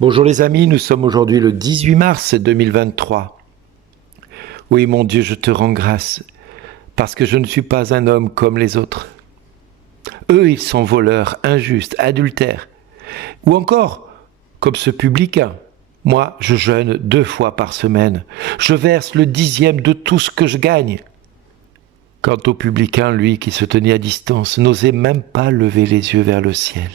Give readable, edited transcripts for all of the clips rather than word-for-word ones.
Bonjour les amis, nous sommes aujourd'hui le 18 mars 2023. Oui mon Dieu, je te rends grâce, parce que je ne suis pas un homme comme les autres. Eux, ils sont voleurs, injustes, adultères. Ou encore, comme ce publicain. Moi, je jeûne 2 fois par semaine. Je verse le 10e de tout ce que je gagne. Quant au publicain, lui, qui se tenait à distance, n'osait même pas lever les yeux vers le ciel.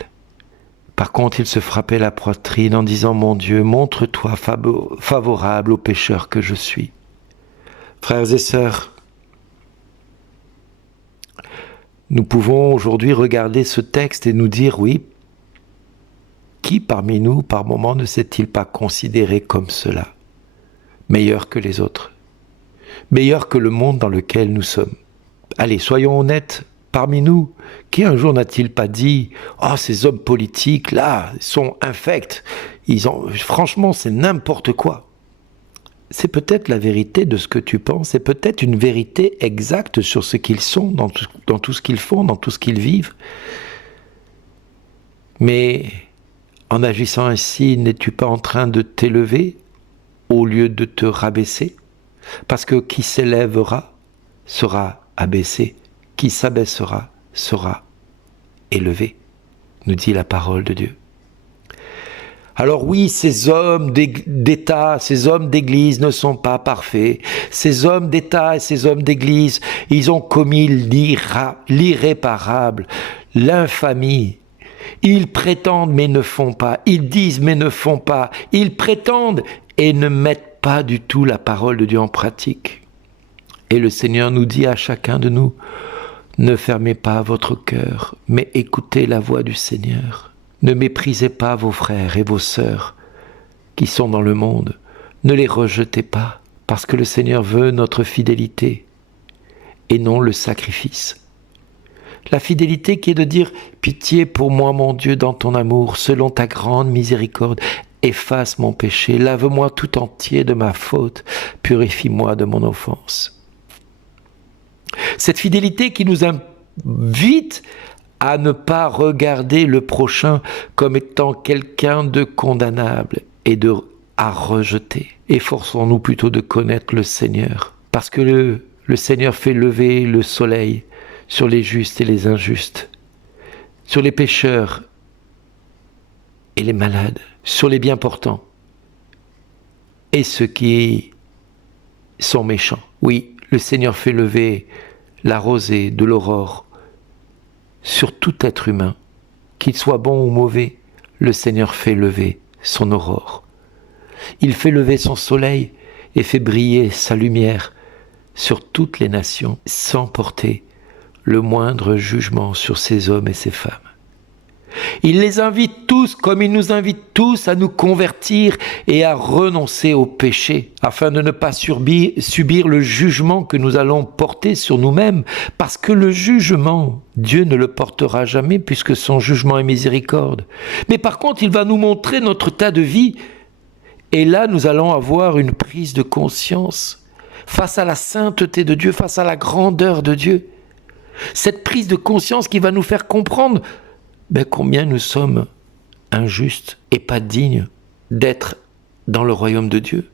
Par contre, il se frappait la poitrine en disant « Mon Dieu, montre-toi favorable au pécheur que je suis. » Frères et sœurs, nous pouvons aujourd'hui regarder ce texte et nous dire « Oui, qui parmi nous, par moment, ne s'est-il pas considéré comme cela, meilleur que les autres, meilleur que le monde dans lequel nous sommes ?» Allez, soyons honnêtes. Parmi nous, qui un jour n'a-t-il pas dit « Oh, ces hommes politiques, là, sont infects. Franchement, c'est n'importe quoi. » C'est peut-être la vérité de ce que tu penses, c'est peut-être une vérité exacte sur ce qu'ils sont, dans tout ce qu'ils font, dans tout ce qu'ils vivent. Mais en agissant ainsi, n'es-tu pas en train de t'élever au lieu de te rabaisser? Parce que qui s'élèvera sera abaissé. Qui s'abaissera sera élevé, nous dit la parole de Dieu. Alors oui, ces hommes d'État, ces hommes d'Église ne sont pas parfaits. Ces hommes d'État et ces hommes d'Église, ils ont commis l'irréparable, l'infamie. Ils prétendent mais ne font pas. Ils disent mais ne font pas. Ils prétendent et ne mettent pas du tout la parole de Dieu en pratique. Et le Seigneur nous dit à chacun de nous, ne fermez pas votre cœur, mais écoutez la voix du Seigneur. Ne méprisez pas vos frères et vos sœurs qui sont dans le monde. Ne les rejetez pas, parce que le Seigneur veut notre fidélité et non le sacrifice. La fidélité qui est de dire « Pitié pour moi, mon Dieu, dans ton amour, selon ta grande miséricorde, efface mon péché, lave-moi tout entier de ma faute, purifie-moi de mon offense. » Cette fidélité qui nous invite à ne pas regarder le prochain comme étant quelqu'un de condamnable et à rejeter. Efforçons-nous plutôt de connaître le Seigneur, parce que le Seigneur fait lever le soleil sur les justes et les injustes, sur les pécheurs et les malades, sur les bien portants et ceux qui sont méchants. Oui, le Seigneur fait lever la rosée de l'aurore sur tout être humain, qu'il soit bon ou mauvais. Le Seigneur fait lever son aurore. Il fait lever son soleil et fait briller sa lumière sur toutes les nations, sans porter le moindre jugement sur ces hommes et ces femmes. Il les invite tous, comme il nous invite tous, à nous convertir et à renoncer au péché, afin de ne pas subir le jugement que nous allons porter sur nous-mêmes, parce que le jugement, Dieu ne le portera jamais, puisque son jugement est miséricorde. Mais par contre, il va nous montrer notre tas de vie, et là, nous allons avoir une prise de conscience face à la sainteté de Dieu, face à la grandeur de Dieu. Cette prise de conscience qui va nous faire comprendre combien nous sommes injustes et pas dignes d'être dans le royaume de Dieu.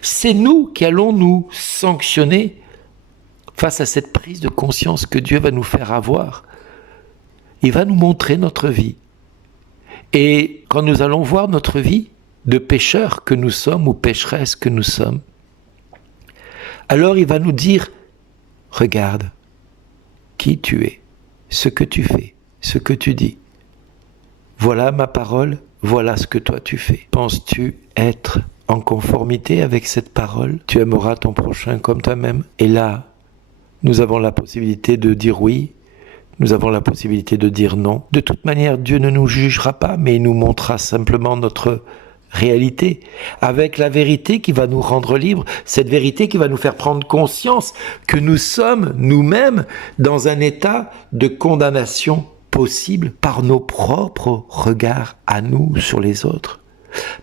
C'est nous qui allons nous sanctionner face à cette prise de conscience que Dieu va nous faire avoir. Il va nous montrer notre vie. Et quand nous allons voir notre vie de pécheurs que nous sommes ou pécheresses que nous sommes, alors il va nous dire, regarde qui tu es, ce que tu fais, ce que tu dis. Voilà ma parole, voilà ce que toi tu fais. Penses-tu être en conformité avec cette parole? Tu aimeras ton prochain comme toi-même. Et là, nous avons la possibilité de dire oui, nous avons la possibilité de dire non. De toute manière, Dieu ne nous jugera pas, mais il nous montrera simplement notre réalité, avec la vérité qui va nous rendre libres, cette vérité qui va nous faire prendre conscience que nous sommes nous-mêmes dans un état de condamnation possible par nos propres regards à nous sur les autres.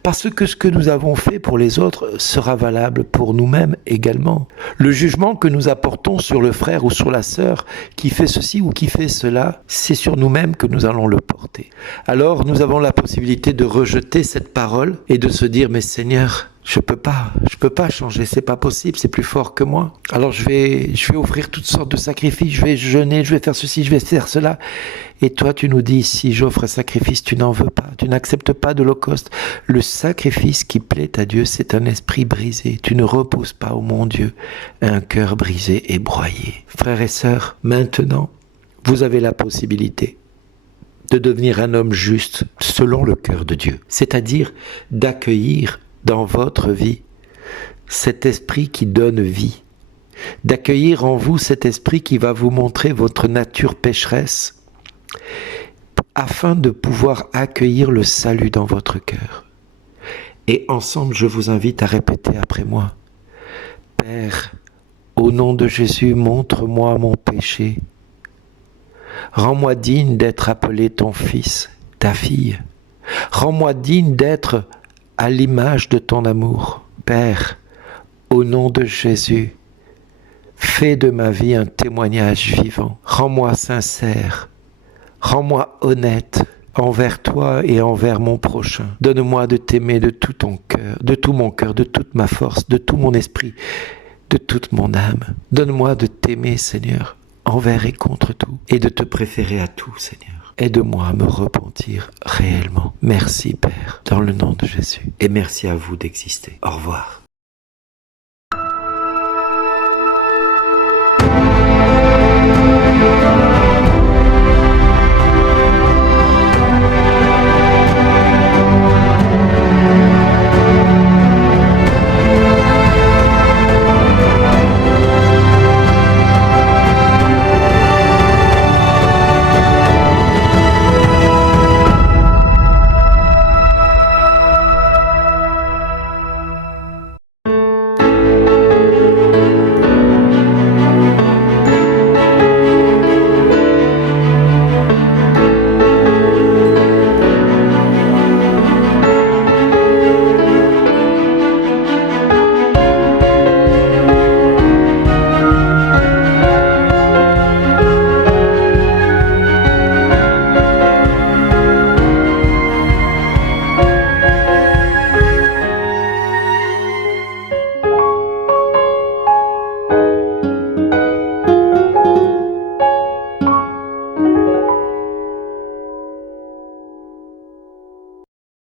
Parce que ce que nous avons fait pour les autres sera valable pour nous-mêmes également. Le jugement que nous apportons sur le frère ou sur la sœur qui fait ceci ou qui fait cela, c'est sur nous-mêmes que nous allons le porter. Alors nous avons la possibilité de rejeter cette parole et de se dire, mais Seigneur, je peux pas changer, c'est pas possible, c'est plus fort que moi. Alors je vais offrir toutes sortes de sacrifices, je vais jeûner, je vais faire ceci, je vais faire cela. Et toi, tu nous dis, si j'offre un sacrifice, tu n'en veux pas, tu n'acceptes pas d'holocauste. Le sacrifice qui plaît à Dieu, c'est un esprit brisé. Tu ne reposes pas, ô mon Dieu, un cœur brisé et broyé. Frères et sœurs, maintenant, vous avez la possibilité de devenir un homme juste selon le cœur de Dieu, c'est-à-dire d'accueillir dans votre vie cet esprit qui donne vie, d'accueillir en vous cet esprit qui va vous montrer votre nature pécheresse, afin de pouvoir accueillir le salut dans votre cœur. Et ensemble, je vous invite à répéter après moi. Père, au nom de Jésus, montre-moi mon péché. Rends-moi digne d'être appelé ton fils, ta fille. Rends-moi digne d'être à l'image de ton amour. Père, au nom de Jésus, fais de ma vie un témoignage vivant. Rends-moi sincère. Rends-moi honnête envers toi et envers mon prochain. Donne-moi de t'aimer de tout ton cœur, de tout mon cœur, de toute ma force, de tout mon esprit, de toute mon âme. Donne-moi de t'aimer, Seigneur, envers et contre tout, et de te préférer à tout, Seigneur. Aide-moi à me repentir réellement. Merci, Père, dans le nom de Jésus. Et merci à vous d'exister. Au revoir.